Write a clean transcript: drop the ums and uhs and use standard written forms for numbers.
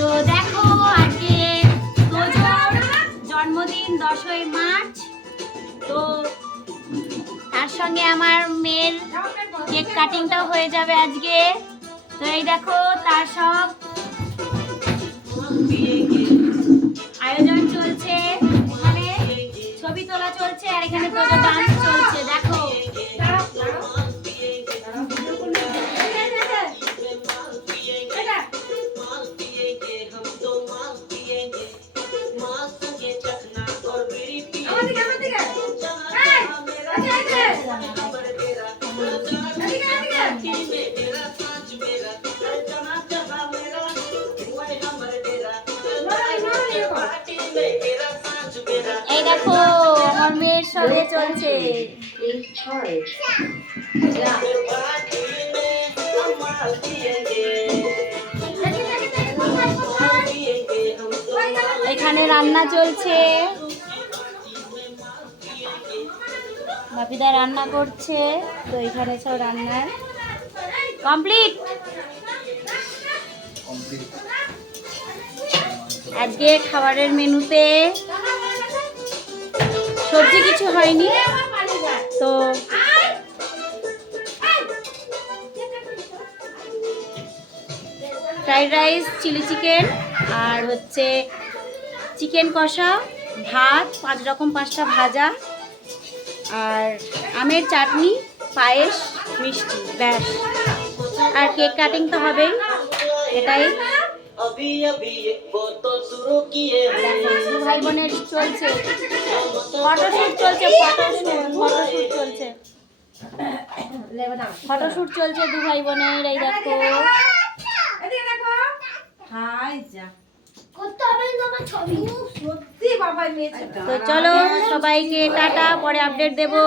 তো দেখো আজকে তোজোর জন্মদিন 10ই মার্চ। তো তার সঙ্গে আমার মেয়ের কেক কাটিংটাও হয়ে যাবে আজকে। তো এই দেখো তার সব আয়োজন চলছে, এখানে ছবি তোলা চলছে আর এখানে তোজো ডান্স চলছে। দেখো এই দেখো আমার মেয়ের সাথে চলছে। এখানে রান্না চলছে, বাপিদা রান্না করছে। তো এখানে সব রান্নার কমপ্লিট। আজকে খাবারের মেনুতে সবজি কিছু হয়নি, তো ফ্রাইড রাইস, চিলি চিকেন আর হচ্ছে চিকেন কষা, ভাত, 5 রকম 5টা ভাজা আর আমের চাটনি, পায়েস, মিষ্টি, ব্যাস। আর কেক কাটিং তো হবেই, এটাই। দু ভাই বোনের চলছে ফটোশুট চলছে, ফটোশুট চলছে দু ভাই বোনের। এই দেখো তো চলো সবাইকে টাটা, পরে আপডেট দেবো।